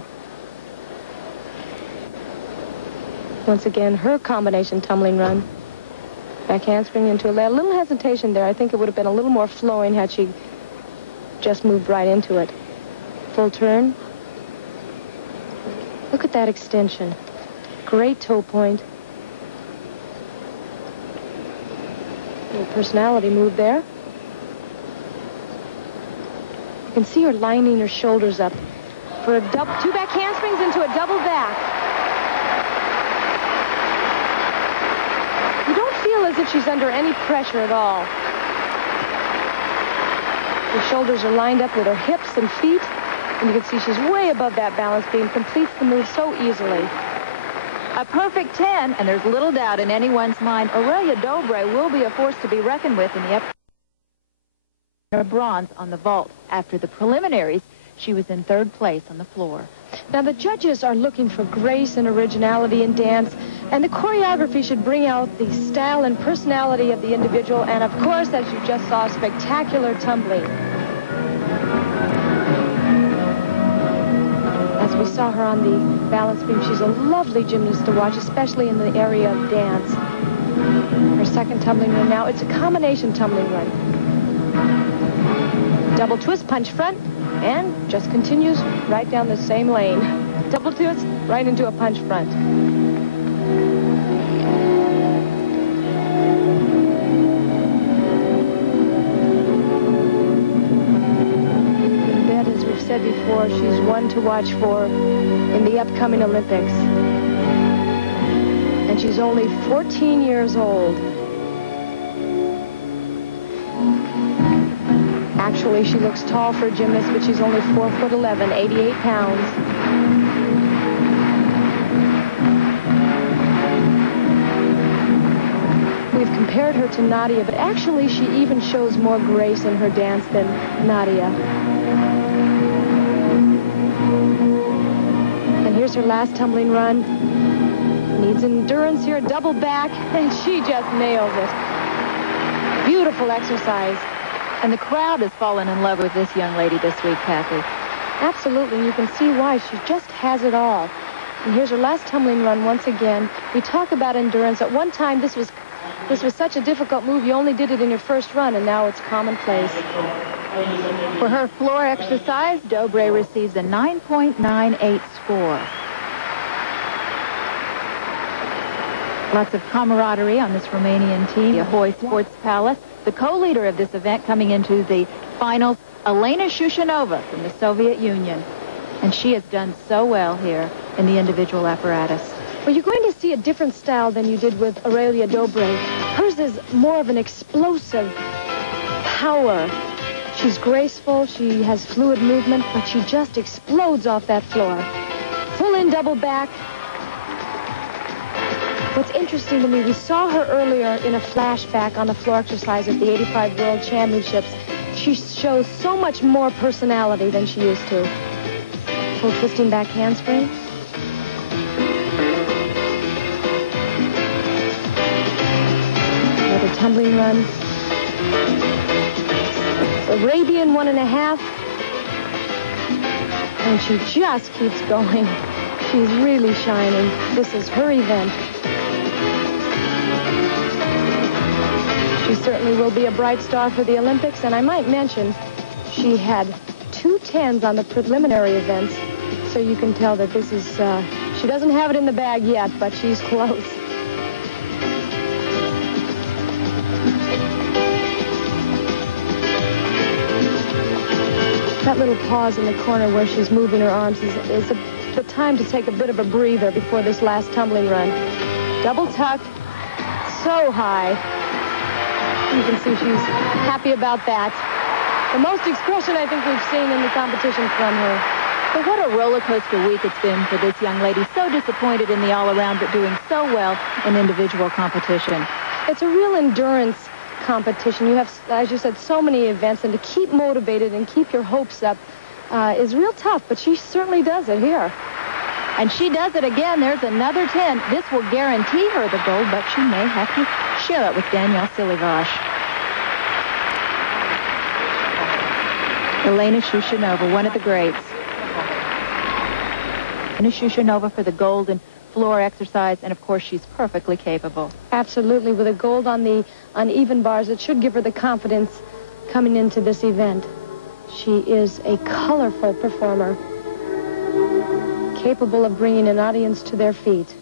Once again, her combination tumbling run. Back handspring into a little hesitation there. I think it would have been a little more flowing had she just moved right into it. Full turn. Look at that extension. Great toe point. Little personality move there. You can see her lining her shoulders up for a two back handsprings into a double back. You don't feel as if she's under any pressure at all. Her shoulders are lined up with her hips and feet, and you can see she's way above that balance beam, completes the move so easily. A perfect 10, and there's little doubt in anyone's mind, Aurelia Dobre will be a force to be reckoned with in the upcoming bronze on the vault. After the preliminaries, she was in 3rd place on the floor. Now, the judges are looking for grace and originality in dance, and the choreography should bring out the style and personality of the individual, and of course, as you just saw, spectacular tumbling. As we saw her on the balance beam, she's a lovely gymnast to watch, especially in the area of dance. Her 2nd tumbling run now, it's a combination tumbling run. Double twist, punch front, and just continues right down the same lane. Double twist, right into a punch front. That, as we've said before, she's one to watch for in the upcoming Olympics. And she's only 14 years old. Actually, she looks tall for a gymnast, but she's only 4'11", 88 pounds. We've compared her to Nadia, but actually she even shows more grace in her dance than Nadia. And here's her last tumbling run. Needs endurance here, double back, and she just nails it. Beautiful exercise. And the crowd has fallen in love with this young lady this week, Kathy. Absolutely. You can see why. She just has it all. And here's her last tumbling run once again. We talk about endurance. At one time, this was such a difficult move. You only did it in your first run, and now it's commonplace. For her floor exercise, Dobre receives a 9.98 score. Lots of camaraderie on this Romanian team. The Ahoy Sports Palace. The co-leader of this event coming into the finals, Elena Shushanova from the Soviet Union. And she has done so well here in the individual apparatus. Well, you're going to see a different style than you did with Aurelia Dobre. Hers is more of an explosive power. She's graceful, she has fluid movement, but she just explodes off that floor. Full in double back. What's interesting to me, we saw her earlier in a flashback on the floor exercise at the 85 World Championships. She shows so much more personality than she used to. Full twisting back handspring. Another tumbling run. Arabian 1.5. And she just keeps going. She's really shining. This is her event. She certainly will be a bright star for the Olympics, and I might mention she had 2 10s on the preliminary events, so you can tell that this is, she doesn't have it in the bag yet, but she's close. That little pause in the corner where she's moving her arms is the time to take a bit of a breather before this last tumbling run. Double tuck, so high. You can see she's happy about that. The most expression I think we've seen in the competition from her. But what a roller coaster week it's been for this young lady. So disappointed in the all-around, but doing so well in individual competition. It's a real endurance competition. You have, as you said, so many events, and to keep motivated and keep your hopes up is real tough, but she certainly does it here. And she does it again. There's another 10. This will guarantee her the gold, but she may have to share it with Danielle Silivash. Elena Shushanova, one of the greats. Elena Shushanova for the gold in floor exercise, and of course she's perfectly capable. Absolutely. With a gold on the uneven bars, it should give her the confidence coming into this event. She is a colorful performer, capable of bringing an audience to their feet.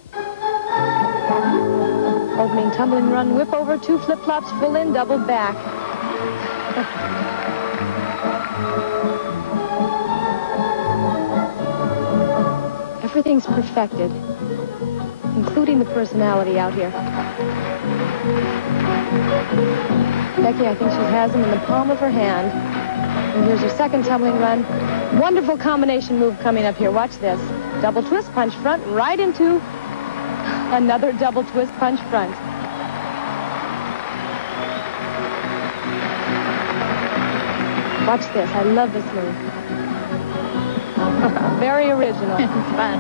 Opening tumbling run, whip over, 2 flip-flops, full in, double back. everything's perfected, including the personality out here. Becky, I think she has him in the palm of her hand. And here's her second tumbling run. Wonderful combination move coming up here. Watch this. Double twist, punch front, right into another double twist, punch front. Watch this. I love this move. Very original. It's fun.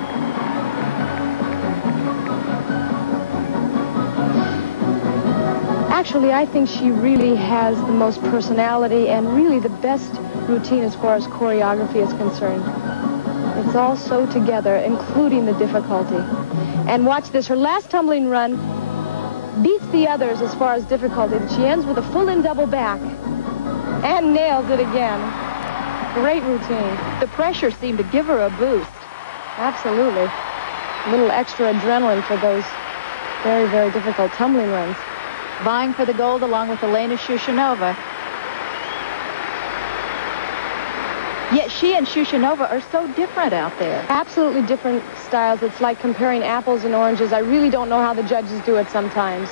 Actually, I think she really has the most personality and really the best routine as far as choreography is concerned. It's all so together, including the difficulty. And watch this. Her last tumbling run beats the others as far as difficulty. She ends with a full-in double back and nails it again. Great routine. The pressure seemed to give her a boost. Absolutely. A little extra adrenaline for those very, very difficult tumbling runs. Vying for the gold along with Elena Shushanova. Yet she and Shushanova are so different out there. Absolutely different styles. It's like comparing apples and oranges. I really don't know how the judges do it sometimes.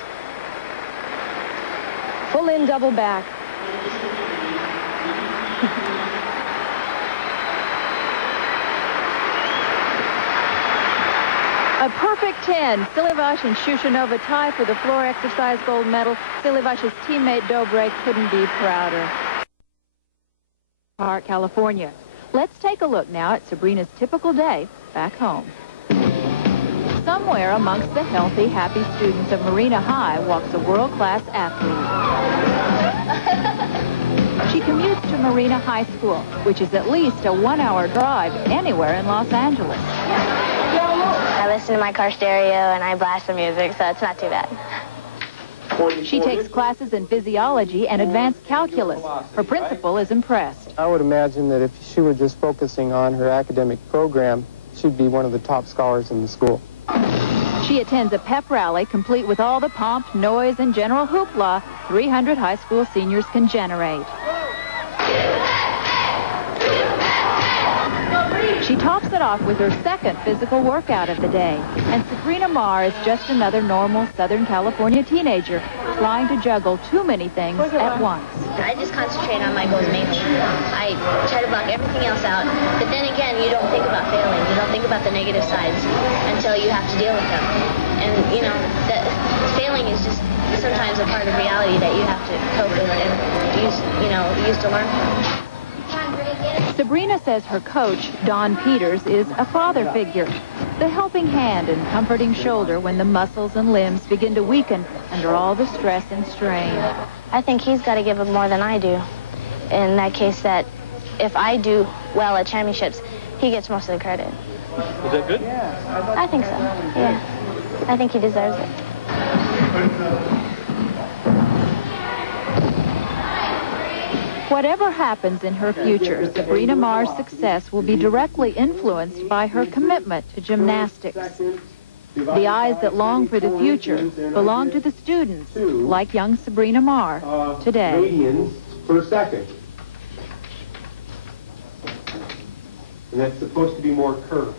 Full in, double back. A perfect 10. Silivash and Shushanova tie for the floor exercise gold medal. Silivash's teammate Dobre couldn't be prouder. Park, California. Let's take a look now at Sabrina's typical day back home. Somewhere amongst the healthy, happy students of Marina High walks a world-class athlete. She commutes to Marina High School, which is at least a 1-hour drive anywhere in Los Angeles. I listen to my car stereo and I blast the music, so it's not too bad. She takes classes in physiology and advanced calculus. Her principal is impressed. I would imagine that if she were just focusing on her academic program, she'd be one of the top scholars in the school. She attends a pep rally complete with all the pomp, noise, and general hoopla 300 high school seniors can generate. She tops it off with her second physical workout of the day. And Sabrina Marr is just another normal Southern California teenager trying to juggle too many things at once. I just concentrate on my goals mainly. I try to block everything else out, but then again, you don't think about failing. You don't think about the negative sides until you have to deal with them. And, you know, that failing is just sometimes a part of reality that you have to cope with and use to learn from. Sabrina says her coach, Don Peters, is a father figure, the helping hand and comforting shoulder when the muscles and limbs begin to weaken under all the stress and strain. I think he's got to give it more than I do. In that case, that if I do well at championships, he gets most of the credit. Is that good? I think so, yeah. I think he deserves it. Whatever happens in her future, Sabrina Marr's success will be directly influenced by her commitment to gymnastics. The eyes that long for the future belong to the students, like young Sabrina Marr today. Radians per second. And that's supposed to be more curved.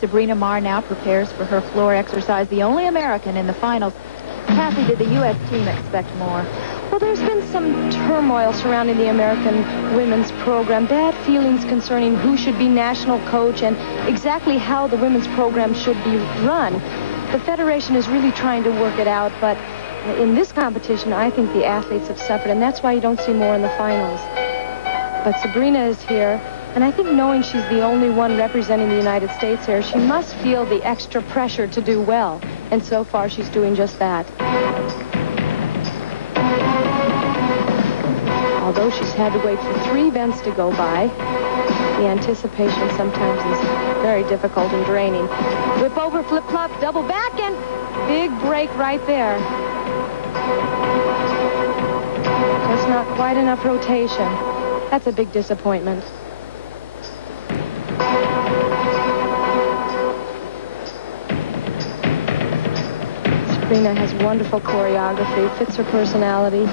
Sabrina Marr now prepares for her floor exercise, the only American in the finals. Kathy, did the U.S. team expect more? Well, there's been some turmoil surrounding the American women's program, bad feelings concerning who should be national coach and exactly how the women's program should be run. The Federation is really trying to work it out, but in this competition, I think the athletes have suffered, and that's why you don't see more in the finals. But Sabrina is here, and I think knowing she's the only one representing the United States here, she must feel the extra pressure to do well, and so far she's doing just that. Although she's had to wait for 3 events to go by, the anticipation sometimes is very difficult and draining. Whip over, flip-flop, double back, and big break right there. Just not quite enough rotation. That's a big disappointment. Sabrina has wonderful choreography, fits her personality.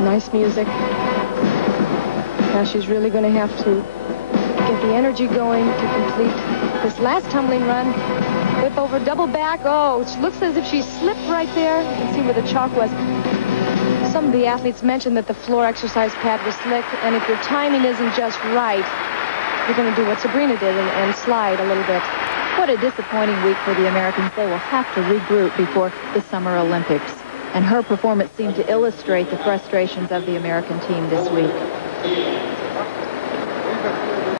Nice music. Now she's really going to have to get the energy going to complete this last tumbling run. Whip over, double back. Oh, it looks as if she slipped right there. You can see where the chalk was. Some of the athletes mentioned that the floor exercise pad was slick, and if your timing isn't just right, you're going to do what Sabrina did and slide a little bit. What a disappointing week for the Americans. They will have to regroup before the Summer Olympics. And her performance seemed to illustrate the frustrations of the American team this week.